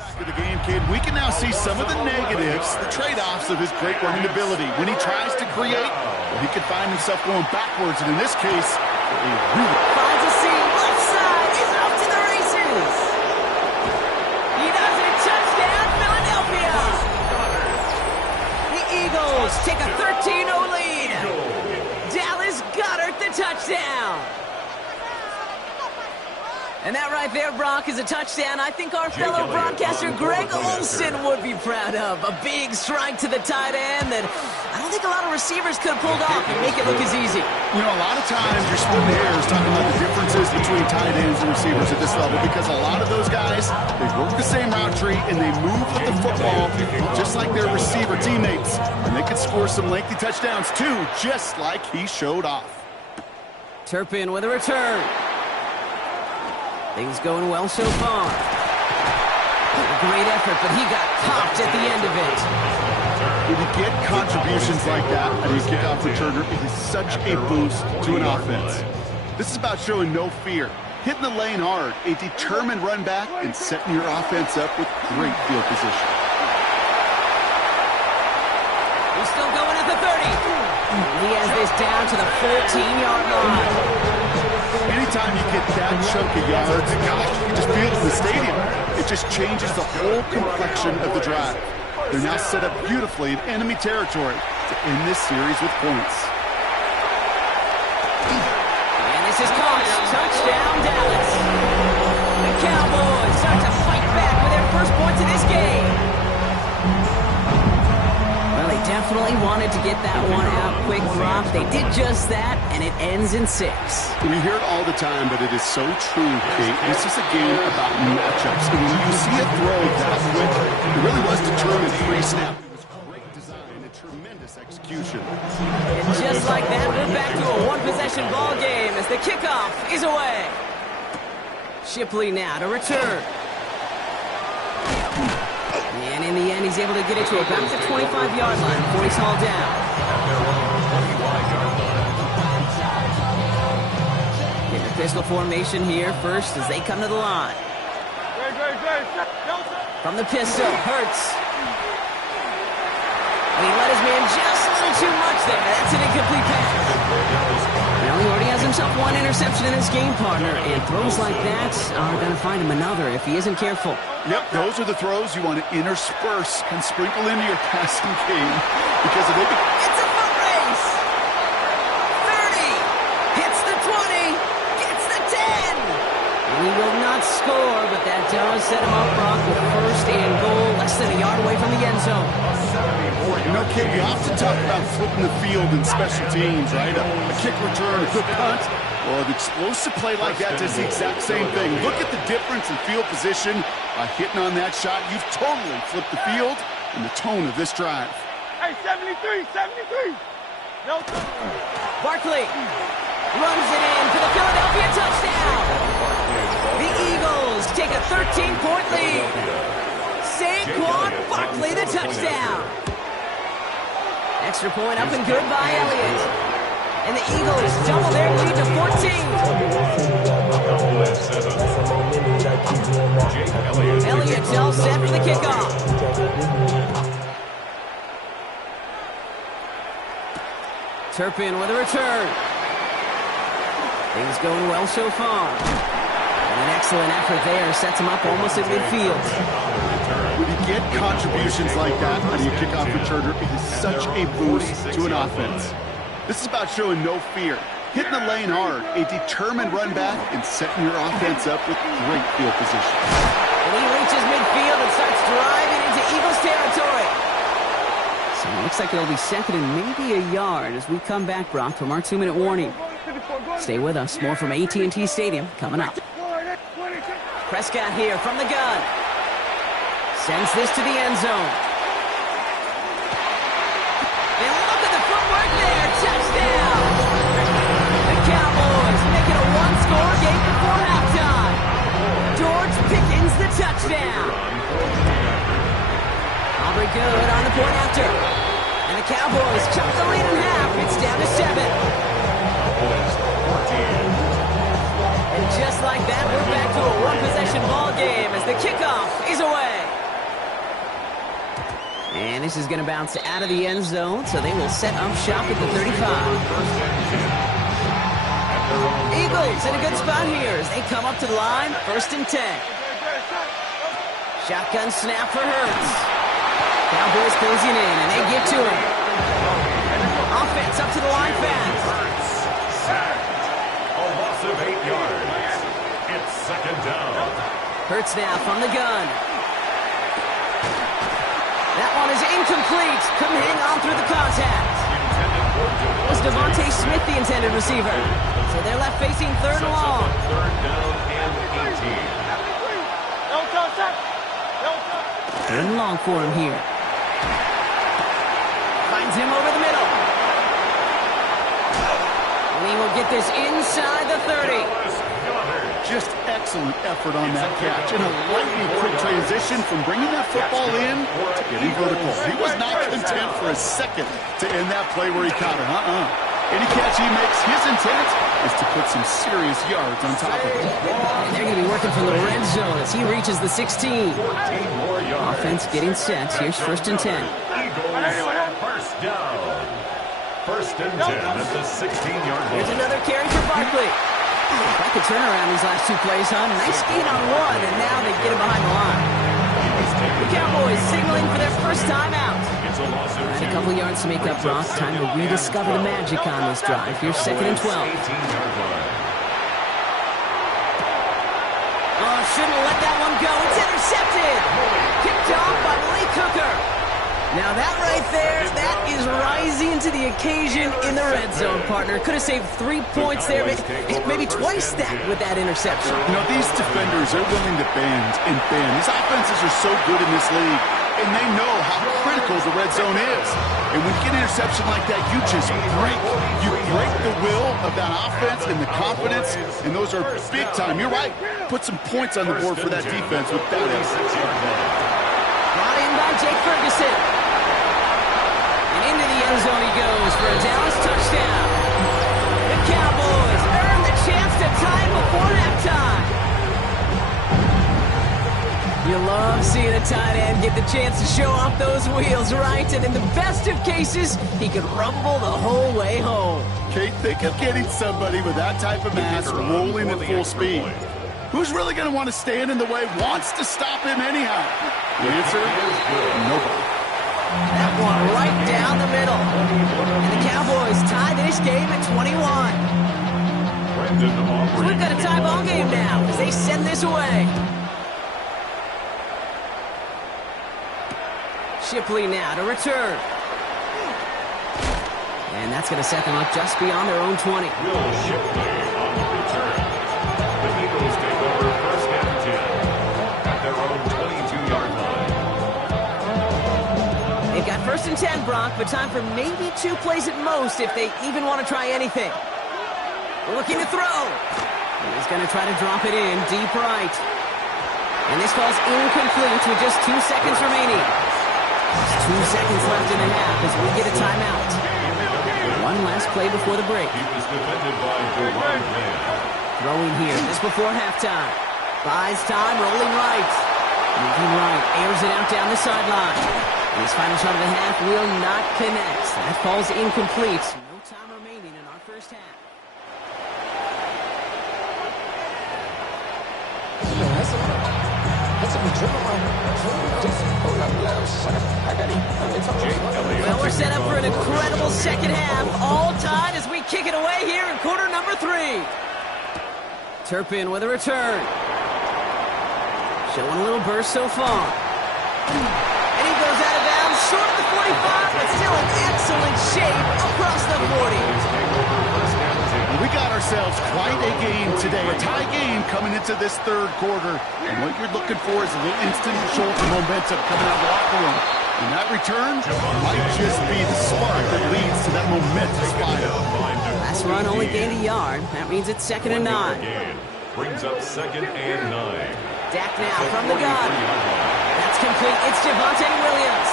Of the game, kid, we can now see some of the negatives, the trade-offs of his great running ability. When he tries to create, well, he could find himself going backwards, and in this case, finds a seam, left side, he's off to the races. He does it, touchdown, Philadelphia. The Eagles take a 13-0 lead. Dallas Goedert the touchdown. And that right there, Brock, is a touchdown I think our fellow broadcaster Greg Olsen would be proud of. A big strike to the tight end that I don't think a lot of receivers could have pulled off and make it look as easy. You know, a lot of times you're splitting hairs talking about the differences between tight ends and receivers at this level because a lot of those guys, they work the same route tree and they move with the football just like their receiver teammates. And they can score some lengthy touchdowns too, just like he showed off. Turpin with a return. Things going well so far. A great effort, but he got popped at the end of it. When you get contributions like that as a kickoff returner, it is such a boost to an offense. This is about showing no fear, hitting the lane hard, a determined run back, and setting your offense up with great field position. He's still going at the 30. He has this down to the 14-yard line. Anytime you get that chunk of yards, gosh, you can just feel it in the stadium. It just changes the whole complexion of the drive. They're now set up beautifully in enemy territory to end this series with points. And this is caught. Touchdown, Dallas. The Cowboys start to fight back with their first points in this game. Well, they definitely wanted to get that one out quick, Brock. They did just that, and it ends in 6. We hear it all the time, but it is so true, Kate. This is a game about matchups. And when you see a throw that quick, it really was determined pre-snap. It was great design and tremendous execution. And just like that, we're back to a one-possession ball game as the kickoff is away. Shipley now to return. And in the end, he's able to get it to about the 25-yard line before he's hauled down. Get the pistol formation here first as they come to the line. From the pistol, Hurts. And he let his man just a little too much there. That's an incomplete pass. Well, he already has himself one interception in his game, partner, and throws like that are going to find him another if he isn't careful. Yep, those are the throws you want to intersperse and sprinkle into your passing game because if they can... It's a foot race! 30! Hits the 20! Gets the 10! And he will not score, but that does set him up, Brock, with first and goal, less than a yard away from the end zone. You know, kid, we often talk about flipping the field in special teams, right? A kick return, a good punt. Well, an explosive play like that does the exact same thing. Look at the difference in field position. By hitting on that shot, you've totally flipped the field and the tone of this drive. Hey, 73, 73. No. Barkley runs it in for the Philadelphia touchdown. The Eagles take a 13-point lead. Saquon Barkley the touchdown. Extra point up and good by Elliott. And the Eagles double their lead to 14. Elliott's all set for the kickoff. Turpin with a return. Things going well so far. And an excellent effort there sets him up almost at midfield. When you get contributions like that on your kickoff returner, it is such a boost to an offense. This is about showing no fear, hitting the lane hard, a determined run back, and setting your offense up with great field position. And he reaches midfield and starts driving into Eagles territory. So it looks like it'll be second and maybe a yard as we come back, Brock, from our 2-minute warning. Stay with us. More from AT&T Stadium coming up. Prescott here from the gun. Sends this to the end zone. And look at the footwork there. Touchdown. The Cowboys make it a one-score game before halftime. George Pickens the touchdown. Aubrey good on the point after. And the Cowboys chop the lead in half. It's down to 7. And just like that, we're back to a one-possession ball game as the kickoff is away. And this is going to bounce out of the end zone, so they will set up shop at the 35. Eagles in a good spot here as they come up to the line, 1st and 10. Shotgun snap for Hurts. Cowboys closing in, and they give to him. Offense up to the line fast. A loss of 8 yards. It's 2nd down. Hurts now from the gun. That one is incomplete. Couldn't hang on through the contact. Was Devontae Smith the intended receiver? So they're left facing 3rd and long. 3rd down and 18. 3rd and long for him here. Finds him over the middle. And he will get this inside the 30. Just excellent effort on that catch. And a lightning quick transition from bringing that football in to getting vertical. He was not content for a second to end that play where he caught it. Any catch he makes, his intent is to put some serious yards on top of it. And they're going to be working from the red zone as he reaches the 16. Offense getting set. Here's 1st and 10. Eagles, 1st down. 1st and 10 at the 16-yard line. Here's another carry for Barkley. Back to turn around these last 2 plays, huh? Nice gain on 1, and now they get him behind the line. The Cowboys signaling for their first time out. And a couple yards to make up, Brock. Time to rediscover the magic on this drive. Here's 2nd and 12. Oh, shouldn't have let that one go. It's intercepted. Kicked off by Malik Hooker. Now that right there, that is rising to the occasion in the red zone, partner. Could have saved 3 points there, maybe twice that with that interception. You know, these defenders are willing to bend and bend. These offenses are so good in this league, and they know how critical the red zone is. And when you get an interception like that, you just break. You break the will of that offense and the confidence, and those are big time. You're right. Put some points on the board for that defense with that effort. Brought in by Jake Ferguson. Into the end zone he goes for a Dallas touchdown. The Cowboys earn the chance to tie it before halftime. You love seeing a tight end get the chance to show off those wheels, right? And in the best of cases, he could rumble the whole way home. Kate, think of getting somebody with that type of mass rolling at full speed. Who's really going to want to stand in the way, wants to stop him anyhow? The answer is nobody. That one right down the middle. And the Cowboys tie this game at 21. So we've got a tie ball game now as they send this away. Shipley now to return. And that's going to set them up just beyond their own 20. Will Shipley on the return. The Eagles take over 1st and 10 at their own 22-yard line. They've got 1st and 10, Brock, but time for maybe 2 plays at most if they even want to try anything. Looking to throw. He's going to try to drop it in deep right. And this falls incomplete with just 2 seconds remaining. There's 2 seconds left in the half as we get a timeout. One last play before the break. He was defended by Duran Mann. Throwing here just before halftime. Buys time, rolling right. Moving right, airs it out down the sideline. His final shot of the half will not connect. That falls incomplete. No time remaining in our first half. Well, we're set up for an incredible second half. All tied as we kick it away here in quarter number 3. Turpin with a return. Showing a little burst so far. And he goes out of bounds, short of the 45, but still in excellent shape across the 40. We got ourselves quite a game today, a tie game coming into this 3rd quarter. And what you're looking for is a little instant jolt of momentum coming out of the locker room. And that return might just be the spark that leads to that momentous fire. Last run only gained a yard. That means it's 2nd and 9. Brings up 2nd and 9. Dak now from the gun. That's complete. It's Javonte Williams.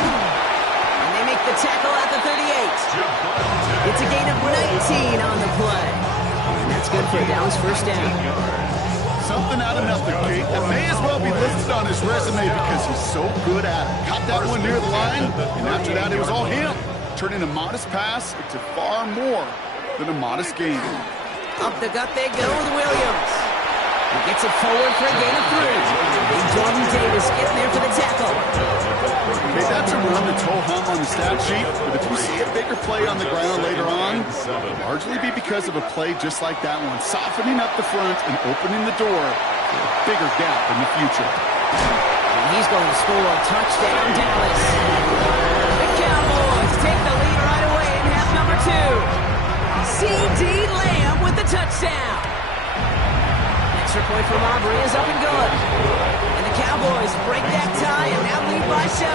And they make the tackle at the 38. It's a gain of 19 on the play. And that's good for a Dallas 1st down. Something something out of nothing, Kate. That may as well be listed on his resume because he's so good at it. Caught that one near the line, and after that, it was all him. Turning a modest pass into far more than a modest game. Up the gut they go with Williams. He gets it forward for a gain of 3. Big Jordan Davis getting there for the tackle. Okay, that's a run that's ho-hum on the stat sheet, but if you see a bigger play on the ground later on, it'll largely be because of a play just like that one, softening up the front and opening the door for a bigger gap in the future. And he's going to score a touchdown, Dallas. The Cowboys take the lead right away in half number 2. C.D. Lamb with the touchdown. Extra point from Aubrey is up and good. And the Cowboys break that tie and now lead by 7.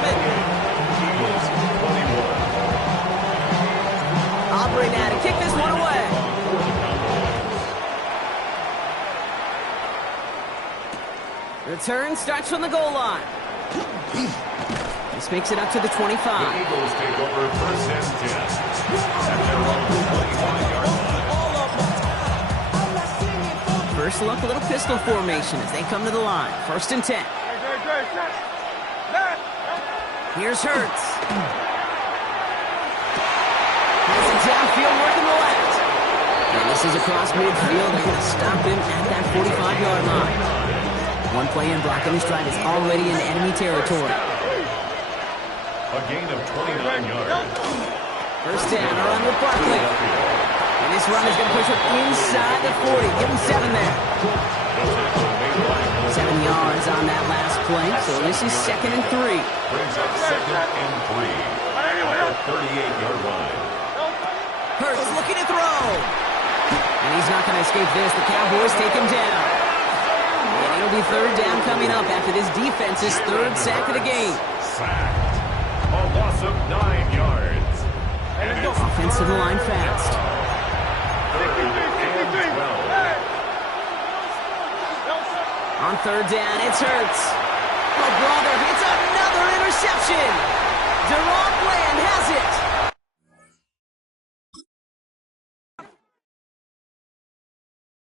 Aubrey now to kick this one away. Return starts from the goal line. This makes it up to the 25. The Eagles take over first and 10. At their own 25-yard line. First look, a little pistol formation as they come to the line. First and 10. Here's Hurts. Here's a downfield work in the left. And this is across midfield. They're going to stop him at that 45-yard line. One play in blocking his stride is already in enemy territory. A gain of 29 yards. First down, a run with Barkley. And this run is going to push him inside the 40. Give him 7 there. 7 yards on that last play, so this is 2nd and 3. Brings up 2nd and 3. At the 38-yard line. Hurts looking to throw. And he's not going to escape this. The Cowboys take him down. And it'll be 3rd down coming up after this defense's 3rd sack of the game. Sacked. A loss of 9 yards. And it's Offense to the line fast. 3rd and 12. On 3rd down, it's Hurts. Oh, brother, it's another interception.